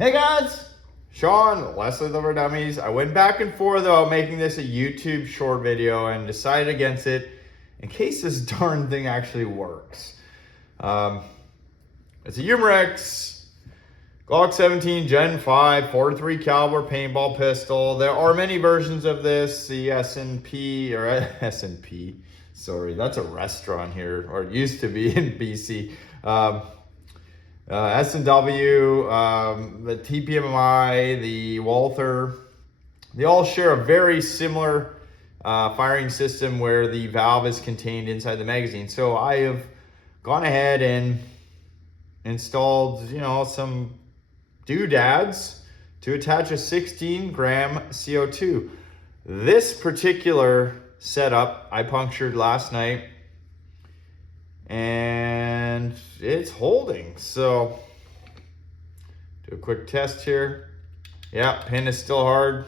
Hey guys, Sean, Leslie Liver Dummies. I went back and forth about making this a YouTube short video and decided against it in case this darn thing actually works. It's a Umarex Glock17 Gen5 .43 caliber paintball pistol. There are many versions of this. The S&P, sorry, that's a restaurant here, or it used to be in BC. S&W, the TPMI, the Walther, they all share a very similar firing system where the valve is contained inside the magazine. So I have gone ahead and installed, some doodads to attach a 16-gram CO2. This particular setup I punctured last night, and it's holding. So do a quick test here. Yeah, pin is still hard.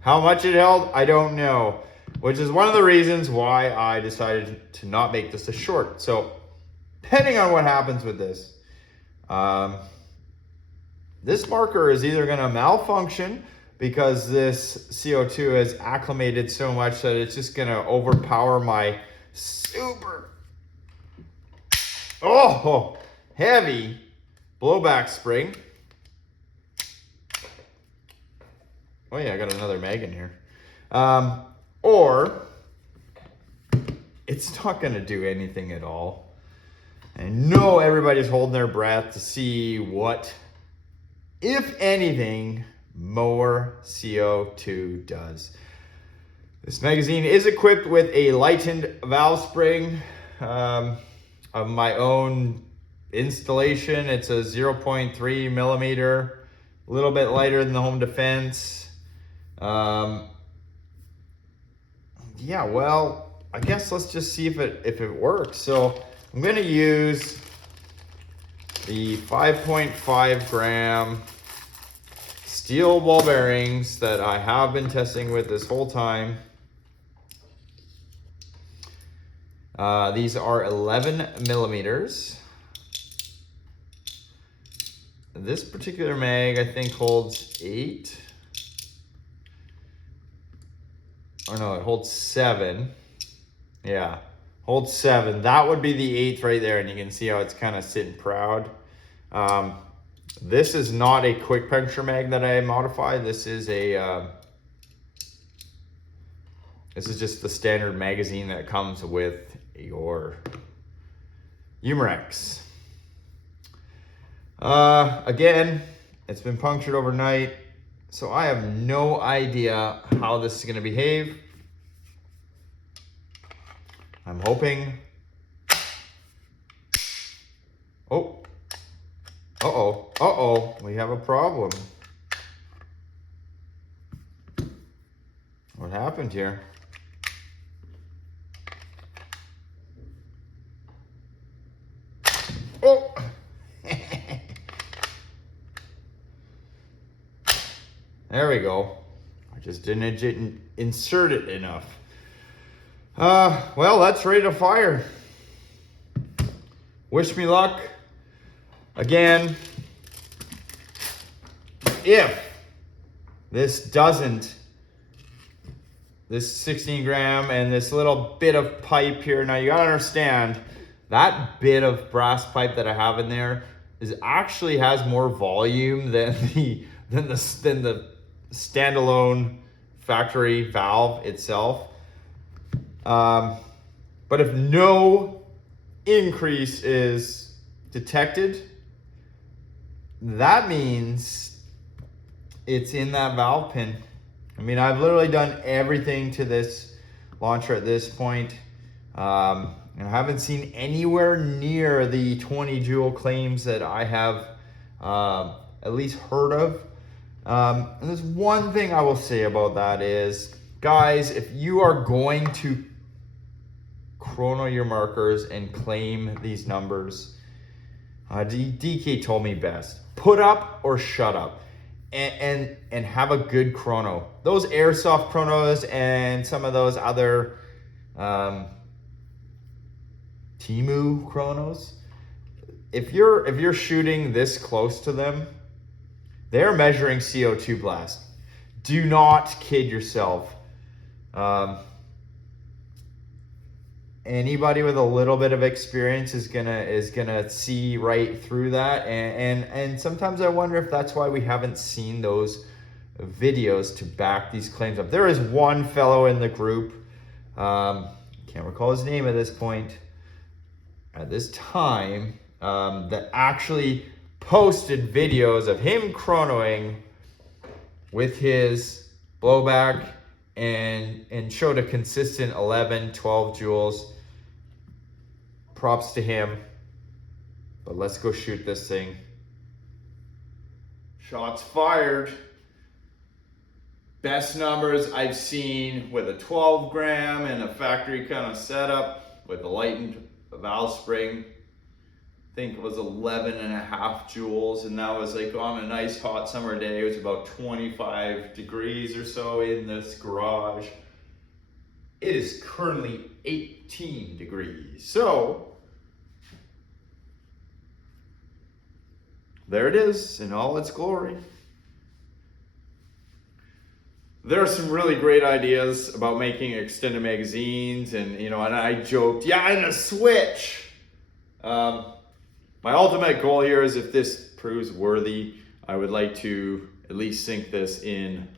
How much it held, I don't know, which is one of the reasons why I decided to not make this a short. So depending on what happens with this, this marker is either gonna malfunction because this CO2 has acclimated so much that it's just gonna overpower my super heavy blowback spring. Oh yeah, I got another mag in here. Or it's not gonna do anything at all. I know everybody's holding their breath to see what, if anything, more CO2 does. This magazine is equipped with a lightened valve spring of my own installation. It's a 0.3 millimeter, a little bit lighter than the Home Defense. Yeah, well, I guess let's just see if it works. So I'm gonna use the 5.5 gram steel ball bearings that I have been testing with this whole time. These are 11 millimeters. This particular mag, I think, holds 8. Or no, it holds 7. Yeah, holds 7. That would be the 8th right there, and you can see how it's kind of sitting proud. This is not a quick puncture mag that I modified. This is just the standard magazine that comes with your Umarex. Again, it's been punctured overnight, so I have no idea how this is going to behave. I'm hoping. We have a problem. What happened here? Oh! There we go. I just didn't insert it enough. Well, that's ready to fire. Wish me luck. Again, if this 16 gram and this little bit of pipe here, now you gotta understand, that bit of brass pipe that I have in there actually has more volume than the standalone factory valve itself. But if no increase is detected, that means it's in that valve pin. I mean, I've literally done everything to this launcher at this point. And I haven't seen anywhere near the 20 joule claims that I have at least heard of. And there's one thing I will say about that is, guys, if you are going to chrono your markers and claim these numbers, DK told me best, put up or shut up, and have a good chrono. Those airsoft chronos and some of those other Timu chronos, if you're shooting this close to them, They're measuring CO2 blast. Do not kid yourself. Anybody with a little bit of experience is gonna see right through that, and sometimes I wonder if that's why we haven't seen those videos to back these claims up. There is one fellow in the group, can't recall his name at this point, at this time, that actually posted videos of him chronoing with his blowback and showed a consistent 11, 12 joules. Props to him. But let's go shoot this thing. Shots fired. Best numbers I've seen with a 12 gram and a factory kind of setup with a lightened valve spring. I think it was 11.5 joules, and that was like on a nice hot summer day. It was about 25 degrees or so in this garage. It is currently 18 degrees. So there it is in all its glory. There are some really great ideas about making extended magazines, and and I joked, yeah, and a switch. My ultimate goal here is, if this proves worthy, I would like to at least sink this in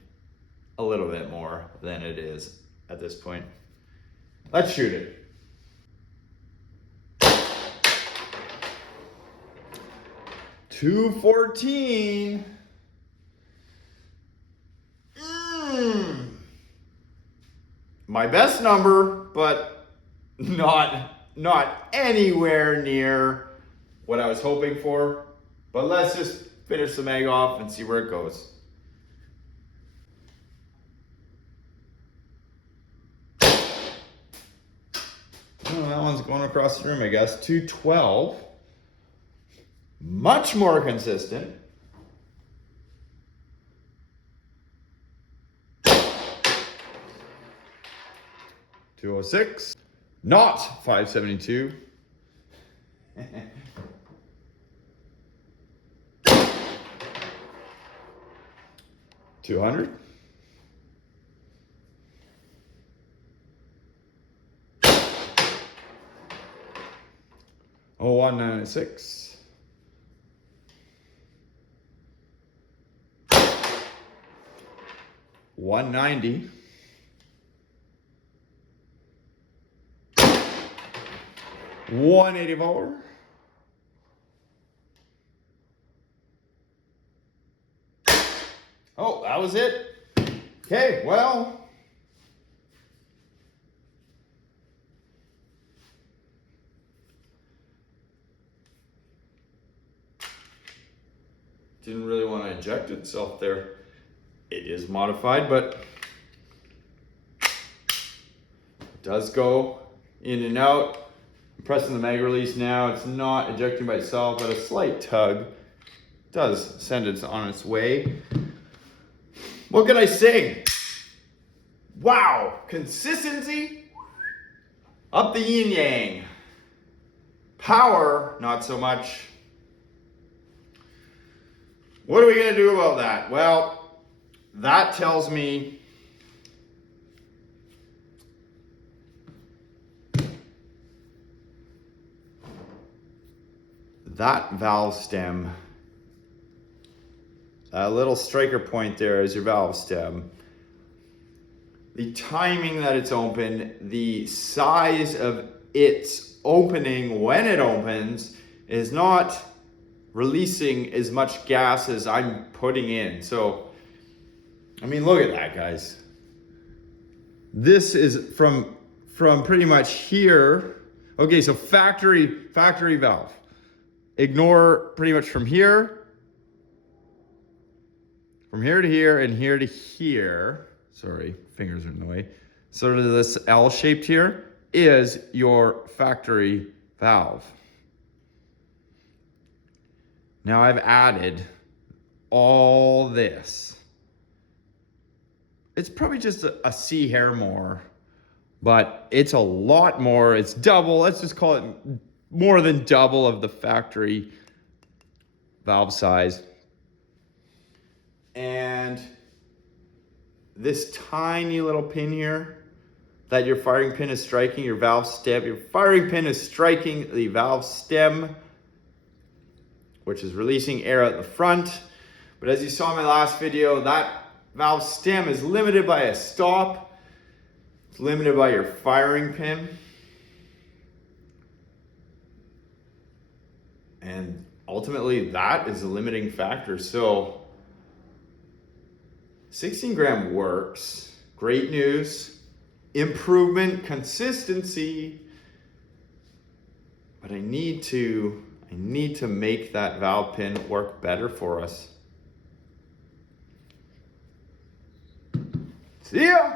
a little bit more than it is at this point. Let's shoot it. .214. My best number, but not anywhere near what I was hoping for. But let's just finish the mag off and see where it goes. Oh, that one's going across the room, I guess. 212. Much more consistent. 206. Not 572. 200. Oh, 196. 190. 184. Oh, that was it. Okay, well. Didn't really want to inject itself there. It is modified, but it does go in and out. I'm pressing the mag release now. It's not ejecting by itself, but a slight tug does send it on its way. What can I say? Wow, consistency up the yin yang. Power, not so much. What are we gonna do about that? Well, that tells me that valve stem, that little striker point there is your valve stem. The timing that it's open, the size of its opening when it opens is not releasing as much gas as I'm putting in. So, I mean, look at that, guys. This is from pretty much here. Okay, so factory valve. Ignore pretty much from here to here, and here to here. Sorry, fingers are in the way. Sort of this L-shaped here is your factory valve. Now I've added all this. It's probably just a C hair more, but it's a lot more. It's double. Let's just call it more than double of the factory valve size. And this tiny little pin here that your firing pin is striking your valve stem, your firing pin is striking the valve stem, which is releasing air at the front. But as you saw in my last video, that valve stem is limited by a stop. It's limited by your firing pin. And ultimately that is a limiting factor. So 16 gram works, great news, improvement, consistency, but I need to make that valve pin work better for us. See ya!